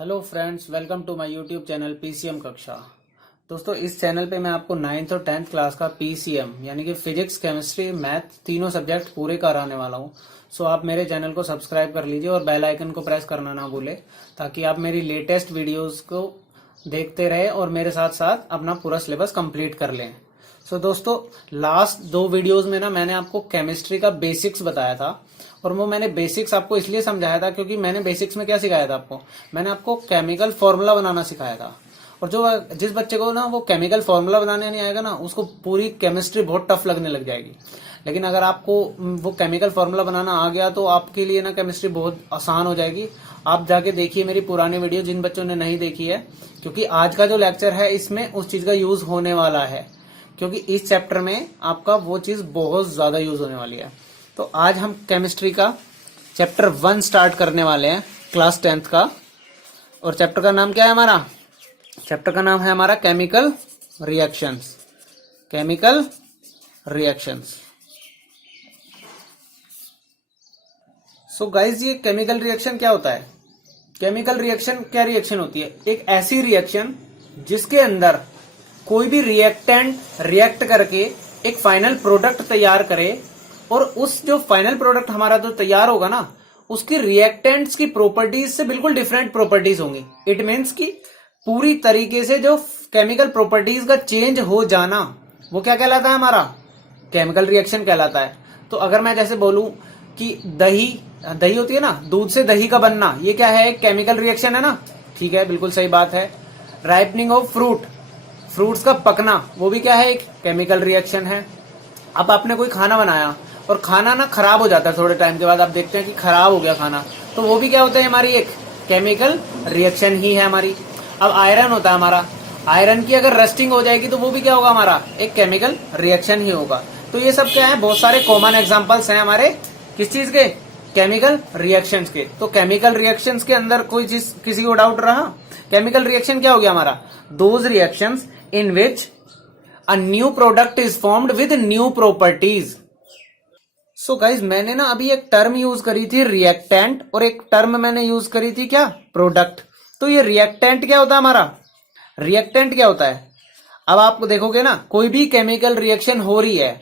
Hello friends, welcome to my YouTube channel PCM कक्षा। दोस्तों, इस चैनल पे मैं आपको 9th और 10th क्लास का पीसीएम यानी कि फिजिक्स, केमिस्ट्री, मैथ तीनों सब्जेक्ट पूरे कराने वाला हूँ। सो आप मेरे चैनल को सब्सक्राइब कर लीजिए और बेल आइकन को प्रेस करना ना भूलें, ताकि आप मेरी लेटेस्ट वीडियोस को देखते रहे और मेरे साथ साथ अपना पूरा सिलेबस कंप्लीट कर लें। सो दोस्तों, लास्ट 2 वीडियोस में ना मैंने आपको केमिस्ट्री का बेसिक्स बताया था, और वो मैंने बेसिक्स आपको इसलिए समझाया था क्योंकि मैंने बेसिक्स में क्या सिखाया था आपको, मैंने आपको केमिकल फॉर्मूला बनाना सिखाया था। और जिस बच्चे को ना वो केमिकल फॉर्मूला बनाने नहीं आएगा ना, उसको पूरी केमिस्ट्री बहुत टफ लगने लग जाएगी। लेकिन अगर आपको वो केमिकल फॉर्मूला बनाना आ गया तो आपके लिए ना केमिस्ट्री बहुत आसान हो जाएगी। आप जाके देखिए मेरी पुरानी वीडियो, जिन बच्चों ने नहीं देखी है, क्योंकि आज का जो लेक्चर है इसमें उस चीज का यूज होने वाला है, क्योंकि इस चैप्टर में आपका वो चीज बहुत ज्यादा यूज होने वाली है। तो आज हम केमिस्ट्री का चैप्टर 1 स्टार्ट करने वाले हैं, क्लास 10th का। और चैप्टर का नाम क्या है हमारा? चैप्टर का नाम है हमारा chemical reactions. Chemical reactions. So guys, ये केमिकल रिएक्शन क्या होता है? केमिकल रिएक्शन क्या रिएक्शन होती है? एक ऐसी रिएक्शन जिसके अंदर कोई भी रिएक्टेंट रिएक्ट करके एक फाइनल प्रोडक्ट तैयार करे, और उस जो फाइनल प्रोडक्ट हमारा जो तैयार होगा ना, उसकी रिएक्टेंट्स की प्रॉपर्टीज से बिल्कुल डिफरेंट प्रॉपर्टीज होंगी। इट मीन्स कि पूरी तरीके से जो केमिकल प्रॉपर्टीज का चेंज हो जाना, वो क्या कहलाता है? हमारा केमिकल रिएक्शन कहलाता है। तो अगर मैं जैसे बोलूं कि दही दही होती है ना, दूध से दही का बनना, ये क्या है? एक केमिकल रिएक्शन है ना। ठीक है, बिल्कुल सही बात है। राइपनिंग ऑफ फ्रूट्स का पकना, वो भी क्या है? एक केमिकल रिएक्शन है। अब आपने कोई खाना बनाया और खाना ना खराब हो जाता है, थोड़े टाइम के बाद आप देखते हैं कि खराब हो गया खाना, तो वो भी क्या होता है? हमारी एक केमिकल रिएक्शन ही है हमारी। अब आयरन होता है हमारा, आयरन की अगर रस्टिंग हो जाएगी तो वो भी क्या होगा? हमारा एक केमिकल रिएक्शन ही होगा। तो ये सब क्या है? बहुत सारे कॉमन एग्जांपल्स हैं हमारे किस चीज के? केमिकल रिएक्शंस के। तो केमिकल रिएक्शंस के अंदर कोई चीज किसी को डाउट रहा? केमिकल रिएक्शन क्या हो गया हमारा? Those reactions in which a new product is formed with new properties. So guys, मैंने ना अभी एक टर्म यूज करी थी रिएक्टेंट, और एक टर्म मैंने यूज करी थी क्या? प्रोडक्ट। तो ये रिएक्टेंट क्या होता है हमारा? रिएक्टेंट क्या होता है? अब आप देखोगे ना, कोई भी केमिकल रिएक्शन हो रही है,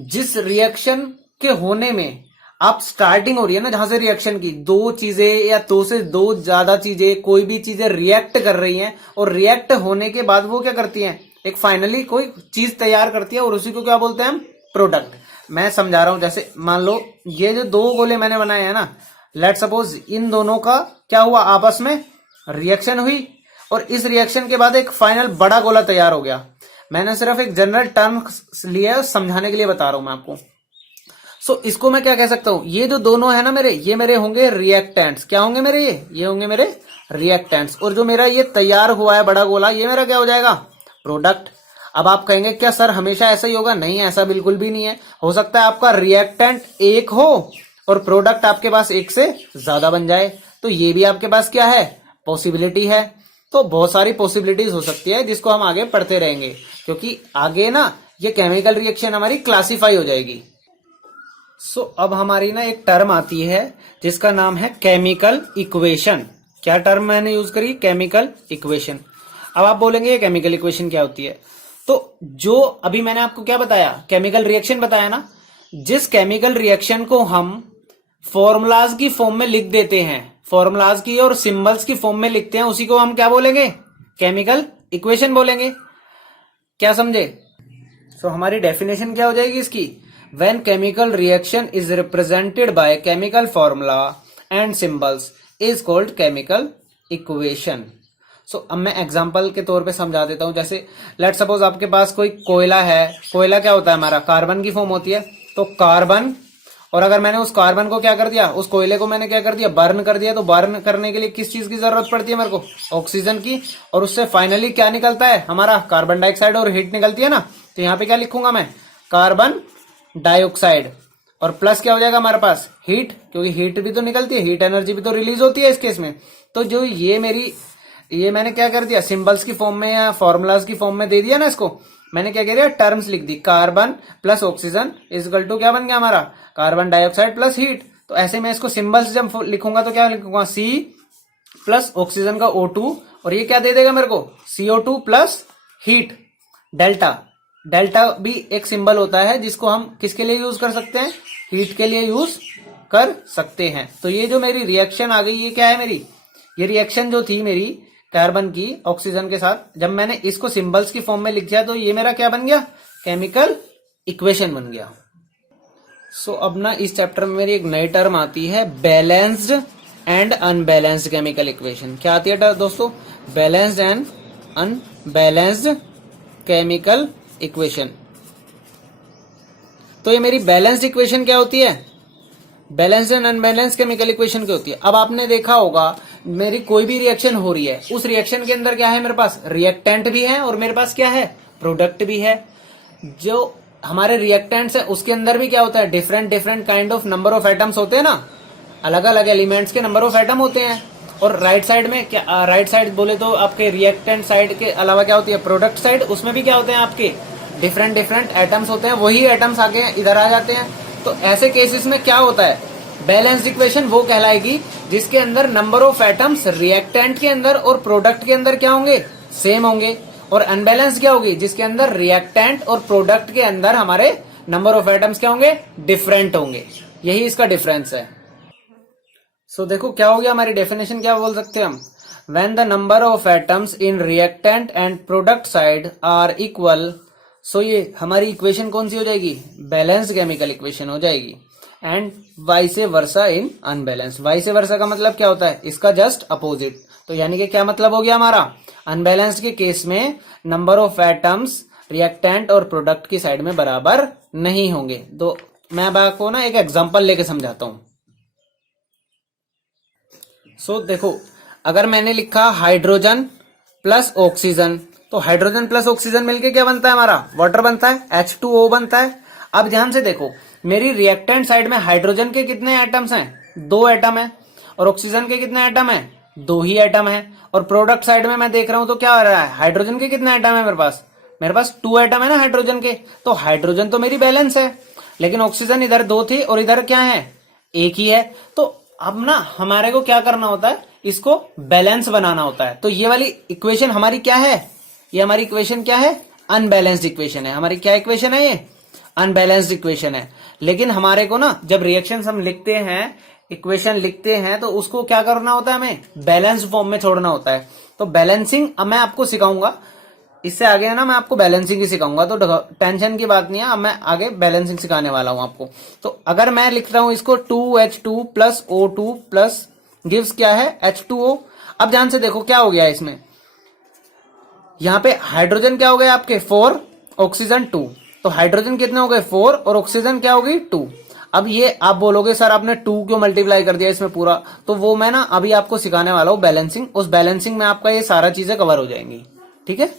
जिस रिएक्शन के होने में आप स्टार्टिंग हो रही है ना, जहां से रिएक्शन की दो चीजें या दो से दो ज्यादा चीजें, कोई भी चीजें रिएक्ट कर रही हैं, और रिएक्ट होने के बाद वो क्या करती हैं? एक फाइनली कोई चीज तैयार करती है, और उसी को क्या बोलते हैं हम? प्रोडक्ट। मैं समझा रहा हूं। जैसे मान लो ये जो 2 गोले मैंने बनाए हैं ना, लेट सपोज इन दोनों का क्या हुआ? आपस में रिएक्शन हुई, और इस रिएक्शन के बाद एक फाइनल बड़ा गोला तैयार हो गया। मैंने सिर्फ एक जनरल टर्म लिया, समझाने के लिए बता रहा हूं मैं आपको। सो इसको मैं क्या कह सकता हूं? ये जो दोनों है ना मेरे, ये मेरे होंगे रिएक्टेंट्स। क्या होंगे मेरे? ये होंगे मेरे रिएक्टेंट्स। और जो मेरा ये तैयार हुआ है बड़ा गोला, ये मेरा क्या हो जाएगा? प्रोडक्ट। अब आप कहेंगे क्या सर हमेशा ऐसा ही होगा? नहीं, ऐसा बिल्कुल भी नहीं है। हो सकता है आपका रिएक्टेंट एक हो और प्रोडक्ट आपके पास एक से ज्यादा बन जाए, तो ये भी आपके पास क्या है? पॉसिबिलिटी है। तो बहुत सारी पॉसिबिलिटीज हो सकती है, जिसको हम आगे पढ़ते रहेंगे, क्योंकि आगे ना ये केमिकल रिएक्शन हमारी क्लासिफाई हो जाएगी। सो अब हमारी ना एक टर्म आती है जिसका नाम है केमिकल इक्वेशन। क्या टर्म मैंने यूज करी? Chemical equation. अब आप बोलेंगे ये केमिकल इक्वेशन क्या होती है? तो जो अभी मैंने आपको क्या बताया? केमिकल रिएक्शन बताया ना। जिस केमिकल रिएक्शन को हम फॉर्मूलाज की फॉर्म में लिख देते हैं, फॉर्मूलाज की और सिंबल्स की फॉर्म में लिखते हैं, उसी को हम क्या बोलेंगे? केमिकल इक्वेशन बोलेंगे। क्या समझे? सो हमारी डेफिनेशन क्या हो जाएगी इसकी? When chemical reaction is represented by chemical formula and symbols is called chemical equation. So अब मैं एग्जांपल के तौर पे समझा देता हूं। जैसे लेट सपोज आपके पास कोई कोयला है। कोयला क्या होता है हमारा? कार्बन की फॉर्म होती है। तो कार्बन, और अगर मैंने उस कार्बन को क्या कर दिया? उस कोयले को मैंने क्या कर दिया? बर्न कर दिया। तो बर्न करने के लिए किस चीज की जरूरत पड़ती है मेरे को? ऑक्सीजन की। और उससे फाइनली क्या निकलता है हमारा? कार्बन डाइऑक्साइड, और हीट निकलती है ना। तो यहाँ पे क्या लिखूंगा मैं? Carbon dioxide. और प्लस क्या हो जाएगा हमारे पास? हीट, क्योंकि हीट भी तो निकलती है, हीट एनर्जी भी तो रिलीज होती है इस केस में। तो जो ये मैंने क्या कर दिया? सिंबल्स की फॉर्म में या फॉर्मूलाज की फॉर्म में दे दिया ना इसको। मैंने क्या कह दिया? टर्म्स लिख दी। Carbon plus oxygen is equal to क्या बन गया हमारा? Carbon dioxide plus heat. तो ऐसे मैं इसको सिंबल्स जब लिखूंगा तो क्या लिखूंगा? प्लस ऑक्सीजन का O2 और ये क्या दे देगा मेरे को CO2 plus heat delta. Delta भी एक सिंबल होता है जिसको हम किसके लिए यूज कर सकते हैं, हीट के लिए यूज कर सकते हैं। तो ये जो मेरी रिएक्शन आ गई ये क्या है मेरी, ये रिएक्शन जो थी मेरी कार्बन की ऑक्सीजन के साथ, जब मैंने इसको सिंबल्स की फॉर्म में लिख दिया तो ये मेरा क्या बन गया, केमिकल इक्वेशन बन गया। सो अब ना इस चैप्टर में मेरी एक नई टर्म आती है balanced and unbalanced chemical equation. क्या आती है दोस्तों, balanced and unbalanced chemical equation. तो ये मेरी बैलेंस्ड इक्वेशन क्या होती है, balanced and unbalanced chemical equation क्या होती है। अब आपने देखा होगा मेरी कोई भी रिएक्शन हो रही है, उस रिएक्शन के अंदर क्या है, मेरे पास रिएक्टेंट भी है और मेरे पास क्या है, प्रोडक्ट भी है। जो हमारे रिएक्टेंट्स है उसके अंदर भी क्या होता है, different different kind of number of atoms होते हैं ना, अलग अलग एलिमेंट्स के नंबर ऑफ एटम होते हैं। और राइट साइड में क्या, राइट साइड बोले तो आपके रिएक्टेंट साइड के अलावा क्या होती है, प्रोडक्ट साइड, उसमें भी क्या होते हैं आपके डिफरेंट डिफरेंट एटम्स होते हैं, वही एटम्स आके इधर आ जाते हैं। तो ऐसे केसेस में क्या होता है, बैलेंस्ड इक्वेशन वो कहलाएगी जिसके अंदर नंबर ऑफ एटम्स रिएक्टेंट के अंदर और प्रोडक्ट के अंदर क्या होंगे, सेम होंगे। और अनबैलेंस क्या होगी, जिसके अंदर रिएक्टेंट और प्रोडक्ट के अंदर हमारे नंबर ऑफ एटम्स क्या होंगे, डिफरेंट होंगे। यही इसका डिफरेंस है। सो देखो क्या हो गया, हमारी डेफिनेशन क्या बोल सकते हैं हम, when the number of atoms in reactant and product side are equal. So ये हमारी इक्वेशन कौन सी हो जाएगी, बैलेंस्ड केमिकल इक्वेशन हो जाएगी। And vice versa in unbalance. Vice versa का मतलब क्या होता है, इसका जस्ट अपोजिट। तो यानी कि क्या मतलब हो गया हमारा, अनबैलेंस्ड के केस में नंबर ऑफ एटम्स रिएक्टेंट और प्रोडक्ट की साइड में बराबर नहीं होंगे। तो मैं अब आपको ना एक एग्जांपल लेके समझाता हूं। सो देखो, अगर मैंने लिखा हाइड्रोजन प्लस ऑक्सीजन, तो हाइड्रोजन प्लस ऑक्सीजन मिलके क्या बनता है हमारा, वाटर बनता है, H2O बनता है। अब ध्यान से देखो, मेरी रिएक्टेंट साइड में हाइड्रोजन के कितने एटम्स हैं, 2 एटम है, और ऑक्सीजन के कितने एटम है, 2 ही एटम है। और प्रोडक्ट साइड में मैं देख रहा हूं तो क्या हो रहा है, हाइड्रोजन के कितने एटम है मेरे पास 2 एटम है ना हाइड्रोजन के। तो हाइड्रोजन तो मेरी बैलेंस है, लेकिन ऑक्सीजन इधर 2 थी और इधर क्या है, 1 ही है। तो अब ना हमारे को क्या करना होता है, इसको बैलेंस बनाना होता है। तो ये वाली इक्वेशन हमारी क्या है, ये हमारी इक्वेशन क्या है, अनबैलेंस्ड इक्वेशन है। हमारी क्या इक्वेशन है, ये अनबैलेंस्ड इक्वेशन है। लेकिन हमारे को ना जब रिएक्शन हम लिखते हैं, इक्वेशन लिखते हैं, तो उसको क्या करना होता है, हमें बैलेंस फॉर्म में छोड़ना होता है। तो बैलेंसिंग अब मैं आपको सिखाऊंगा, इससे आगे ना मैं आपको बैलेंसिंग ही सिखाऊंगा, तो टेंशन की बात नहीं है। अब मैं आगे बैलेंसिंग सिखाने वाला हूं आपको। तो अगर मैं लिख रहा हूं इसको 2H2 plus O2 plus gives क्या है, H2O। अब ध्यान से देखो क्या हो गया इसमें, यहां पे हाइड्रोजन क्या हो गया आपके 4, ऑक्सीजन 2। तो हाइड्रोजन कितने हो गए 4 और ऑक्सीजन क्या होगी 2। अब ये आप बोलोगे सर आपने 2 क्यों मल्टीप्लाई कर दिया इसमें पूरा, तो वो मैं ना अभी आपको सिखाने वाला हूं बैलेंसिंग। उस बैलेंसिंग में आपका ये सारा चीजें कवर हो जाएंगी, ठीक है।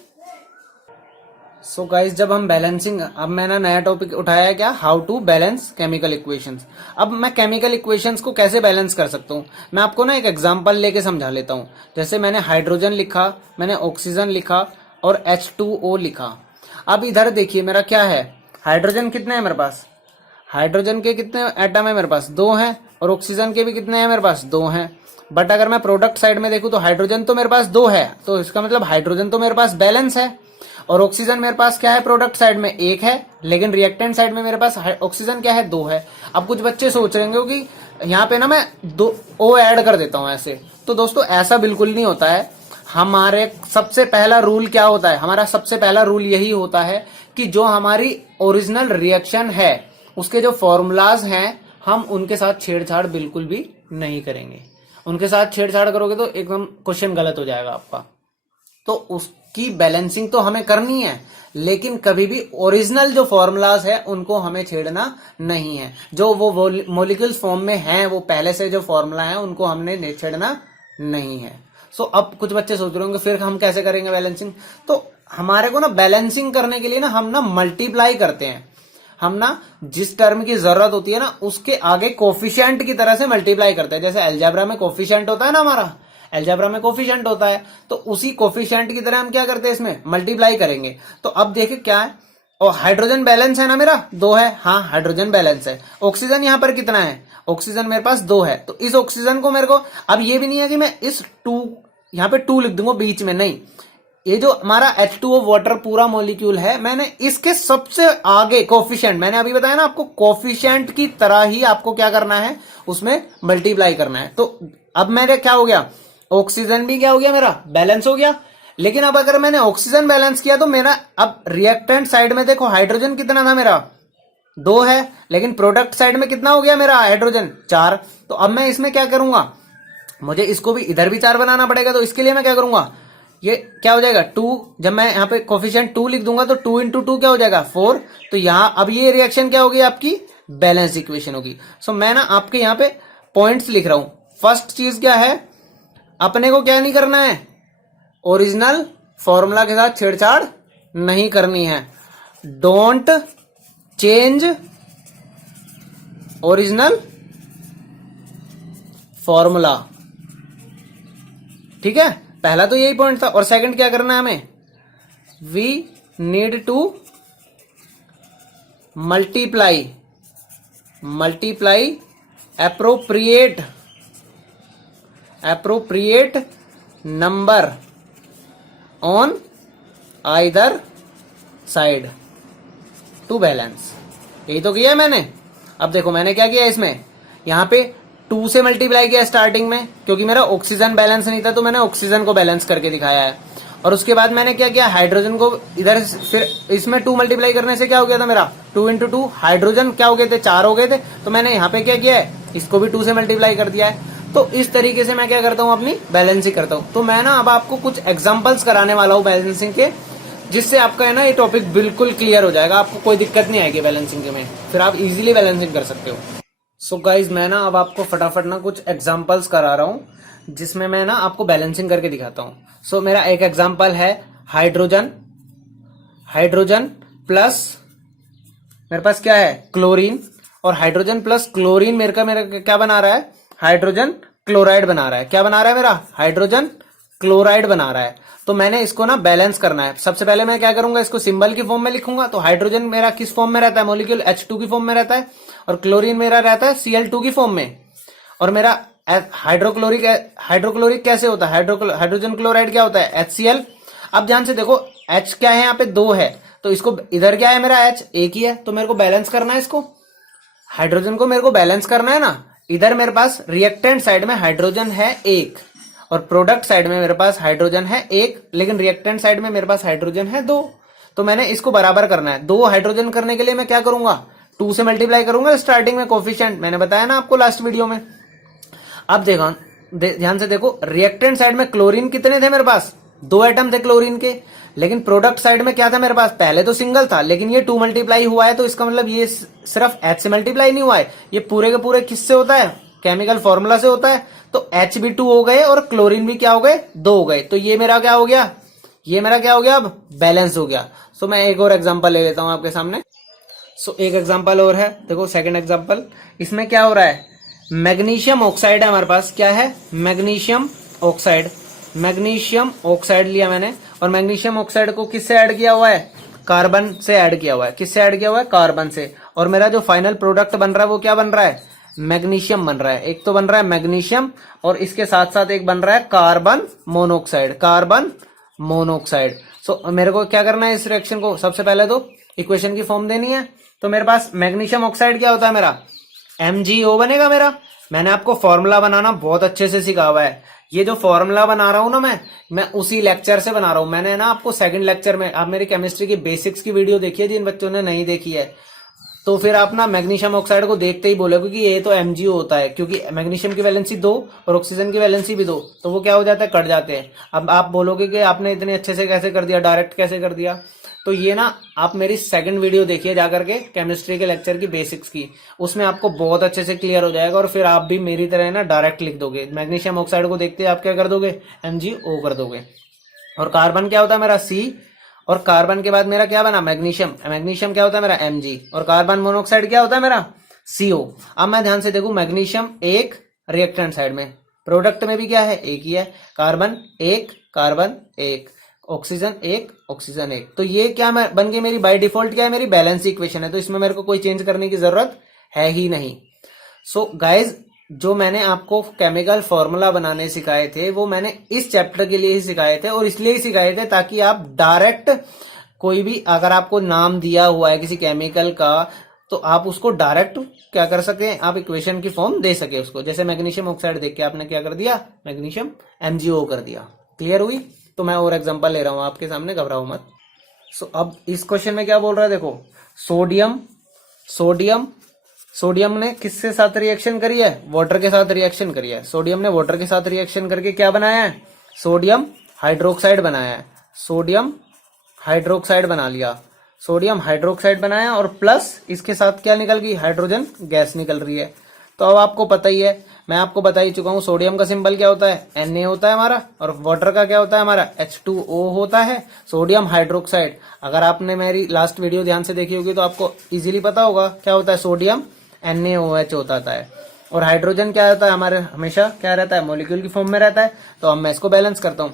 सो गाइस, जब हम बैलेंसिंग, अब मैंने नया टॉपिक उठाया क्या, how to balance chemical equations. अब मैं केमिकल इक्वेशंस को कैसे बैलेंस कर सकता हूँ, मैं आपको ना एक एग्जांपल लेके समझा लेता हूँ। जैसे मैंने हाइड्रोजन लिखा, मैंने ऑक्सीजन लिखा और H2O लिखा। अब इधर देखिए मेरा क्या है, हाइड्रोजन कितने हैं मेरे पास, हाइड्रोजन के कितने एटम है मेरे पास 2 हैं, और ऑक्सीजन के भी कितने हैं मेरे पास 2 हैं। बट अगर मैं प्रोडक्ट साइड में देखूं तो हाइड्रोजन तो मेरे पास 2 है, तो इसका मतलब हाइड्रोजन तो मेरे पास बैलेंस है। और ऑक्सीजन मेरे पास क्या है, प्रोडक्ट साइड में 1 है, लेकिन रिएक्टेंट साइड में मेरे पास ऑक्सीजन क्या है 2 है। अब कुछ बच्चे सोच रहे होंगे कि यहाँ पे ना मैं 2 O ऐड कर देता हूँ ऐसे, तो दोस्तों ऐसा बिल्कुल नहीं होता है। हमारे सबसे पहला रूल क्या होता है, हमारा सबसे पहला रूल यही होता है कि जो हमारी ओरिजिनल रिएक्शन है उसके जो फॉर्मूलाज हैं हम उनके साथ छेड़छाड़ बिल्कुल भी नहीं करेंगे। उनके साथ छेड़छाड़ करोगे तो एकदम क्वेश्चन गलत हो जाएगा आपका। तो उसकी बैलेंसिंग तो हमें करनी है, लेकिन कभी भी ओरिजिनल जो फॉर्मूलाज है उनको हमें छेड़ना नहीं है। जो वो मॉलिक्यूल्स फॉर्म में हैं, वो पहले से जो फॉर्मूला है उनको हमने छेड़ना नहीं है। सो अब कुछ बच्चे सोच रहे होंगे फिर हम कैसे करेंगे बैलेंसिंग। तो हमारे को ना बैलेंसिंग करने के लिए ना हम ना मल्टीप्लाई करते हैं। हम ना जिस टर्म की जरूरत होती है ना उसके आगे कोफिशिएंट की तरह से मल्टीप्लाई करते हैं। जैसे अलजेब्रा में कोफिशिएंट होता है ना, हमारा अलजेब्रा में कोफिशिएंट होता है, तो उसी कोफिशिएंट की तरह हम क्या करते हैं, इसमें मल्टीप्लाई करेंगे। तो अब देखिए क्या है, और हाइड्रोजन बैलेंस है ना मेरा 2 है, हाँ हाइड्रोजन बैलेंस है। ऑक्सीजन यहाँ पर कितना है, ऑक्सीजन मेरे पास 2 है, तो इस ऑक्सीजन को मेरे को, अब ये भी नहीं है कि मैं इस 2 यहां पे 2 लिख दूंगा बीच में, नहीं, ये जो हमारा H2O वाटर पूरा मॉलिक्यूल है, मैंने इसके सबसे आगे कोफिशिएंट, मैंने अभी बताया ना आपको, कोफिशिएंट की तरह ही आपको क्या करना है, उसमें मल्टीप्लाई करना है। तो अब मेरे क्या हो गया, ऑक्सीजन भी क्या हो गया, मेरा बैलेंस हो गया। लेकिन अब अगर मैंने ऑक्सीजन बैलेंस किया तो मेरा अब रिएक्टेंट साइड में देखो हाइड्रोजन कितना था, मेरा 2 है, लेकिन प्रोडक्ट साइड में कितना हो गया मेरा हाइड्रोजन, 4। तो अब मैं इसमें क्या करूंगा, मुझे इसको भी इधर भी 4 बनाना पड़ेगा, तो इसके लिए मैं क्या करूंगा, ये क्या हो जाएगा 2, जब मैं यहाँ पे कोफिशिएंट 2 लिख दूंगा तो 2 इंटू 2 क्या हो जाएगा 4। तो यहाँ अब ये रिएक्शन क्या होगी, आपकी बैलेंस इक्वेशन होगी। सो मैं ना आपके यहाँ पे पॉइंट्स लिख रहा हूं। फर्स्ट चीज क्या है, अपने को क्या नहीं करना है, ओरिजिनल फॉर्मूला के साथ छेड़छाड़ नहीं करनी है। डोंट चेंज ओरिजिनल फॉर्मूला, ठीक है, पहला तो यही पॉइंट था। और सेकंड क्या करना है हमें, we need to multiply appropriate number on either side to balance। यही तो किया है मैंने। अब देखो मैंने क्या किया इसमें, यहां पे 2 से मल्टीप्लाई किया स्टार्टिंग में, क्योंकि मेरा ऑक्सीजन बैलेंस नहीं था तो मैंने ऑक्सीजन को बैलेंस करके दिखाया है। और उसके बाद मैंने क्या किया, हाइड्रोजन को इधर, फिर इसमें 2 मल्टीप्लाई करने से क्या हो गया था मेरा, 2 इंटू 2, हाइड्रोजन क्या हो गए थे, 4 हो गए थे। तो मैंने यहाँ पे क्या किया है, इसको भी 2 से मल्टीप्लाई कर दिया है। तो इस तरीके से मैं क्या करता हूँ, अपनी बैलेंसिंग करता हूँ। तो मैं ना अब आपको कुछ एग्जाम्पल्स कराने वाला हूँ बैलेंसिंग के, जिससे आपका है ना ये टॉपिक बिल्कुल क्लियर हो जाएगा, आपको कोई दिक्कत नहीं आएगी बैलेंसिंग में, फिर आप इजीली बैलेंसिंग कर सकते हो। सो गाइज मैं ना अब आपको फटाफट ना कुछ एग्जाम्पल्स करा रहा हूँ, जिसमें मैं ना आपको बैलेंसिंग करके दिखाता हूँ। सो मेरा एक एग्जाम्पल है हाइड्रोजन प्लस मेरे पास क्या है, क्लोरीन, और हाइड्रोजन प्लस क्लोरीन मेरा क्या बना रहा है, हाइड्रोजन क्लोराइड बना रहा है। क्या बना रहा है मेरा, हाइड्रोजन क्लोराइड बना रहा है। तो मैंने इसको ना बैलेंस करना है। सबसे पहले मैं क्या करूंगा, इसको सिंबल की फॉर्म में लिखूंगा। तो हाइड्रोजन मेरा किस फॉर्म में रहता है, मॉलिक्यूल H2 की फॉर्म में रहता है, और क्लोरीन मेरा रहता है Cl2 की फॉर्म में। और मेरा हाइड्रोक्लोरिक कैसे होता है, हाइड्रोजन क्लोराइड क्या होता है, HCl। अब ध्यान से देखो, H क्या है, यहाँ पे 2 है, तो इसको इधर क्या है मेरा, H एक ही है, तो मेरे को बैलेंस करना है इसको, हाइड्रोजन को मेरे को बैलेंस करना है ना। इधर मेरे पास रिएक्टेंट साइड में हाइड्रोजन है 1, और प्रोडक्ट साइड में मेरे पास हाइड्रोजन है 1, लेकिन रिएक्टेंट साइड में मेरे पास हाइड्रोजन है 2। तो मैंने इसको बराबर करना है। 2 हाइड्रोजन करने के लिए मैं क्या करूंगा, 2 से मल्टीप्लाई करूंगा स्टार्टिंग में कोफिशिएंट, मैंने बताया ना आपको लास्ट वीडियो में। अब देखो ध्यान से देखो, रिएक्टेंट साइड में क्लोरीन कितने थे मेरे पास, 2 एटम थे क्लोरीन के, लेकिन प्रोडक्ट साइड में क्या था मेरे पास, पहले तो सिंगल था, लेकिन ये 2 मल्टीप्लाई हुआ है। तो इसका मतलब ये सिर्फ H से मल्टीप्लाई नहीं हुआ है, ये पूरे के पूरे किससे होता है, केमिकल फॉर्मूला से होता है। तो H भी 2 हो गए और क्लोरीन भी क्या हो गए, 2 हो गए। तो ये मेरा क्या हो गया, ये मेरा क्या हो गया, अब बैलेंस हो गया। सो मैं एक और एग्जांपल ले लेता हूं आपके सामने। सो एक एग्जांपल और है, देखो सेकंड एग्जांपल। इसमें क्या हो रहा है, मैग्नीशियम ऑक्साइड है हमारे पास, क्या है, मैग्नीशियम ऑक्साइड लिया मैंने, और मैग्नीशियम ऑक्साइड को किससे ऐड किया हुआ है, कार्बन से ऐड किया हुआ है। किससे ऐड किया हुआ है, कार्बन से। और मेरा जो फाइनल प्रोडक्ट बन रहा है वो क्या बन रहा है, मैग्नीशियम बन रहा है। एक तो बन रहा है मैग्नीशियम, और इसके साथ साथ एक बन रहा है कार्बन मोनोऑक्साइड। सो मेरे को क्या करना है, इस रिएक्शन को सबसे पहले तो इक्वेशन की फॉर्म देनी है। तो मेरे पास मैग्नीशियम ऑक्साइड क्या होता है मेरा, MgO बनेगा मेरा। मैंने आपको फॉर्मूला बनाना बहुत अच्छे से सिखा हुआ है। ये जो फॉर्मूला बना रहा हूं ना मैं उसी लेक्चर से बना रहा हूं। मैंने ना आपको सेकंड लेक्चर में, आप मेरी केमिस्ट्री की बेसिक्स की वीडियो देखिए जिन बच्चों ने नहीं देखी है, तो फिर आप ना मैग्नीशियम ऑक्साइड को देखते ही बोलोगे कि ये तो MgO होता है, क्योंकि मैग्नीशियम की वैलेंसी 2 और ऑक्सीजन की वैलेंसी भी 2, तो वो क्या हो जाता है, कट जाते हैं। अब आप बोलोगे कि आपने इतने अच्छे से कैसे कर दिया, डायरेक्ट कैसे कर दिया। तो ये ना आप मेरी सेकंड वीडियो देखिए जाकर के, केमिस्ट्री के लेक्चर की बेसिक्स की, उसमें आपको बहुत अच्छे से क्लियर हो जाएगा। और फिर आप भी मेरी तरह ना डायरेक्ट लिख दोगे, मैग्नीशियम ऑक्साइड को देखते आप क्या कर दोगे, MgO कर दोगे। और कार्बन क्या होता है मेरा, C, और कार्बन के बाद मेरा क्या बना, मैग्नीशियम क्या होता है मेरा, Mg, और कार्बन मोनोऑक्साइड क्या होता है मेरा, CO। अब मैं ध्यान से देखूं, मैग्नीशियम 1 रिएक्टेंट साइड में, प्रोडक्ट में भी क्या है, एक ही है, कार्बन 1 ऑक्सीजन 1। तो ये क्या बन गई मेरी, बाय डिफॉल्ट क्या है, मेरी बैलेंस इक्वेशन है। तो इसमें मेरे को कोई चेंज करने की जरूरत है ही नहीं। सो गाइज जो मैंने आपको केमिकल फॉर्मूला बनाने सिखाए थे वो मैंने इस चैप्टर के लिए ही सिखाए थे, और इसलिए ही सिखाए थे ताकि आप डायरेक्ट कोई भी अगर आपको नाम दिया हुआ है किसी केमिकल का तो आप उसको डायरेक्ट क्या कर सके, आप इक्वेशन की फॉर्म दे सके उसको। जैसे मैग्नीशियम ऑक्साइड देख के आपने क्या कर दिया, मैग्नीशियम MgO कर दिया। क्लियर हुई? तो मैं और एग्जांपल ले रहा हूं आपके सामने, घबराओ मत। सो अब इस क्वेश्चन में क्या बोल रहा है, देखो सोडियम ने किसके साथ रिएक्शन करी है, वाटर के साथ रिएक्शन करी है। सोडियम ने वाटर के साथ रिएक्शन करके क्या बनाया है, सोडियम हाइड्रोक्साइड बनाया है। सोडियम हाइड्रोक्साइड बना लिया, सोडियम हाइड्रोक्साइड बनाया, और प्लस इसके साथ क्या निकल गई, हाइड्रोजन गैस निकल रही है। तो अब आपको पता ही है, मैं आपको बता ही चुका हूं, सोडियम का सिंबल क्या होता है, Na होता है हमारा, और वाटर का क्या होता है हमारा, H2O होता है। सोडियम हाइड्रोक्साइड, अगर आपने मेरी लास्ट वीडियो ध्यान से देखी होगी तो आपको इजीली पता होगा क्या होता है, सोडियम NaOH होता है। और हाइड्रोजन क्या होता है हमारे, हमेशा क्या रहता है, मॉलिक्यूल की फॉर्म में रहता है। तो अब मैं इसको बैलेंस करता हूँ।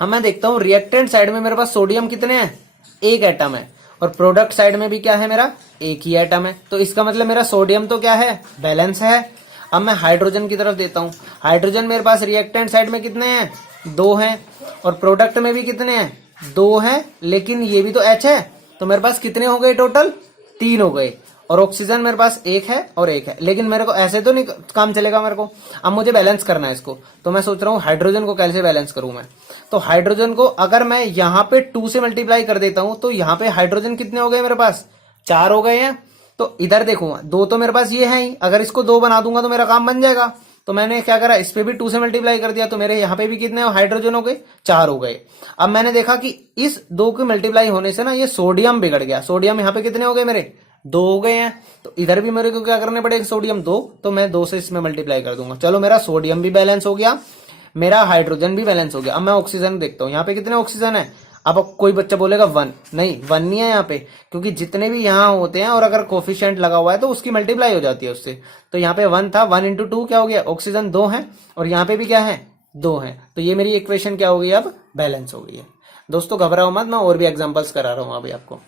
अब मैं देखता हूँ रिएक्टेंट साइड में मेरे पास सोडियम कितने हैं, एक एटम है, और प्रोडक्ट साइड में भी क्या है मेरा, एक ही एटम है। तो इसका मतलब मेरा सोडियम तो क्या है, बैलेंस है। अब मैं हाइड्रोजन की तरफ देता हूँ। हाइड्रोजन मेरे पास रिएक्टेंट साइड में कितने हैं, 2 हैं, और प्रोडक्ट में भी कितने हैं, 2 हैं, लेकिन ये भी तो H है। तो मेरे पास कितने हो गए टोटल, 3 हो गए। और ऑक्सीजन मेरे पास एक है और एक है, लेकिन मेरे को ऐसे तो नहीं काम चलेगा मेरे को, अब मुझे बैलेंस करना है इसको। तो मैं सोच रहा हूँ हाइड्रोजन को कैसे बैलेंस करूं मैं। तो हाइड्रोजन को अगर मैं यहाँ पे 2 से मल्टीप्लाई कर देता हूं तो यहाँ पे हाइड्रोजन कितने हो गए मेरे पास, 4 हो गए हैं। तो इधर देखो 2 तो मेरे पास ये है ही, अगर इसको 2 बना दूंगा तो मेरा काम बन जाएगा। तो मैंने क्या करा, इस पे भी 2 से मल्टीप्लाई कर दिया, तो मेरे यहाँ पे भी कितने हाइड्रोजन हो गए, 4 हो गए। अब मैंने देखा कि इस 2 के मल्टीप्लाई होने से ना ये सोडियम बिगड़ गया। सोडियम यहाँ पे कितने हो गए मेरे, 2 हो गए हैं। तो इधर भी मेरे को क्या करने पड़ेगा, सोडियम 2, तो मैं 2 से इसमें मल्टीप्लाई कर दूंगा। चलो मेरा सोडियम भी बैलेंस हो गया, मेरा हाइड्रोजन भी बैलेंस हो गया। अब मैं ऑक्सीजन देखता हूँ, यहाँ पे कितने ऑक्सीजन है। अब कोई बच्चा बोलेगा 1, नहीं 1 नहीं है यहाँ पे, क्योंकि जितने भी यहाँ होते हैं और अगर कोफिशिएंट लगा हुआ है तो उसकी मल्टीप्लाई हो जाती है उससे। तो यहाँ पे 1 था, 1 × 2 क्या हो गया, ऑक्सीजन 2 है, और यहाँ पे भी क्या है, 2 है। तो ये मेरी इक्वेशन क्या हो गई, अब बैलेंस हो गई है। दोस्तों घबराओ मत, मैं और भी एग्जाम्पल्स करा रहा हूँ अभी आपको।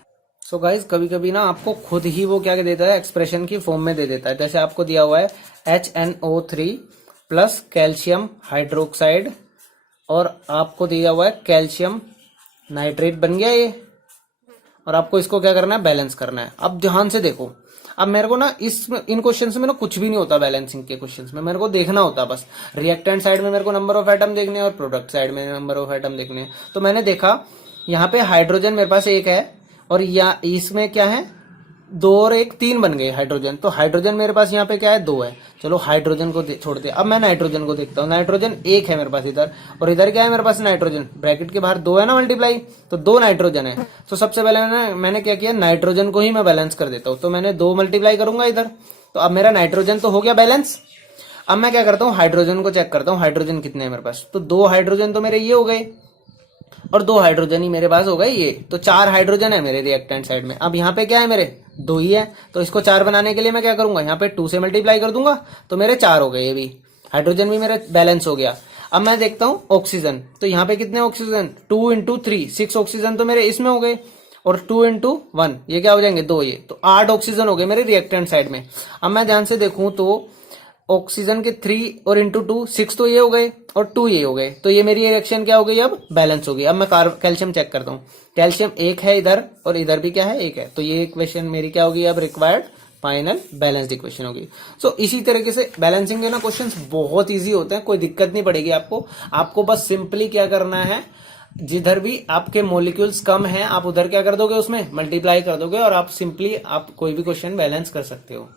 सो गाइज कभी कभी ना आपको खुद ही वो क्या देता है, एक्सप्रेशन की फॉर्म में दे देता है। जैसे आपको दिया हुआ है HNO3 प्लस कैल्शियम हाइड्रोक्साइड, और आपको दिया हुआ है कैल्शियम नाइट्रेट, बन गया ये। और आपको इसको क्या करना है, बैलेंस करना है। अब ध्यान से देखो, अब मेरे को ना इन क्वेश्चंस में ना कुछ भी नहीं होता, बैलेंसिंग के क्वेश्चंस में मेरे को देखना होता बस। रिएक्टेंट साइड में मेरे को नंबर ऑफ एटम देखने हैं और प्रोडक्ट साइड में नंबर ऑफ एटम देखने हैं। तो मैंने देखा यहाँ पे हाइड्रोजन मेरे पास एक है, और या इसमें क्या है, 2 और 1 3 बन गए हाइड्रोजन। तो हाइड्रोजन मेरे पास यहाँ पे क्या है, 2 है। चलो हाइड्रोजन को छोड़ते, अब मैं नाइट्रोजन को देखता हूँ। नाइट्रोजन 1 है मेरे पास इधर, और इधर क्या है मेरे पास, नाइट्रोजन, ब्रैकेट के बाहर 2 है ना मल्टीप्लाई, तो 2 नाइट्रोजन है। तो सबसे पहले मैंने क्या किया, नाइट्रोजन को ही मैं बैलेंस कर देता हूँ। तो मैंने 2 मल्टीप्लाई करूंगा इधर, तो अब मेरा नाइट्रोजन तो हो गया बैलेंस। अब मैं क्या करता हूँ, हाइड्रोजन को चेक करता हूँ, हाइड्रोजन कितने हैं मेरे पास। तो 2 हाइड्रोजन तो मेरे ये हो गए, और 2 हाइड्रोजन ही मेरे पास हो गए ये, तो 4 हाइड्रोजन है मेरे रिएक्टेंट साइड में। अब यहाँ पे क्या है मेरे, 2 ही है। तो इसको 4 बनाने के लिए मैं क्या करूंगा, यहाँ पे 2 से मल्टीप्लाई कर दूंगा, तो मेरे 4 हो गए। ये भी हाइड्रोजन भी मेरा बैलेंस हो गया। अब मैं देखता हूँ ऑक्सीजन, तो यहाँ पे कितने ऑक्सीजन, 2 × 3 6 ऑक्सीजन तो मेरे इसमें हो गए, और 2 × 1 ये क्या हो जाएंगे, 2 ये, तो 8 ऑक्सीजन हो गए मेरे रिएक्टेंट साइड में। अब मैं ध्यान से देखूं तो ऑक्सीजन के 3 और × 2 6 तो ये हो गए, और 2 ये हो गए। तो ये मेरी रिएक्शन क्या हो गई, अब बैलेंस हो गई। अब मैं कैल्शियम चेक करता हूँ, कैल्शियम 1 है इधर, और इधर भी क्या है, 1 है। तो ये इक्वेशन मेरी क्या होगी, अब रिक्वायर्ड फाइनल बैलेंस्ड इक्वेशन होगी। सो इसी तरीके से बैलेंसिंग के ना क्वेश्चंस बहुत इजी होते हैं, कोई दिक्कत नहीं पड़ेगी आपको बस सिंपली क्या करना है, जिधर भी आपके मॉलिक्यूल्स कम हैं आप उधर क्या कर दोगे, उसमें मल्टीप्लाई कर दोगे, और आप सिंपली आप कोई भी क्वेश्चन बैलेंस कर सकते हो।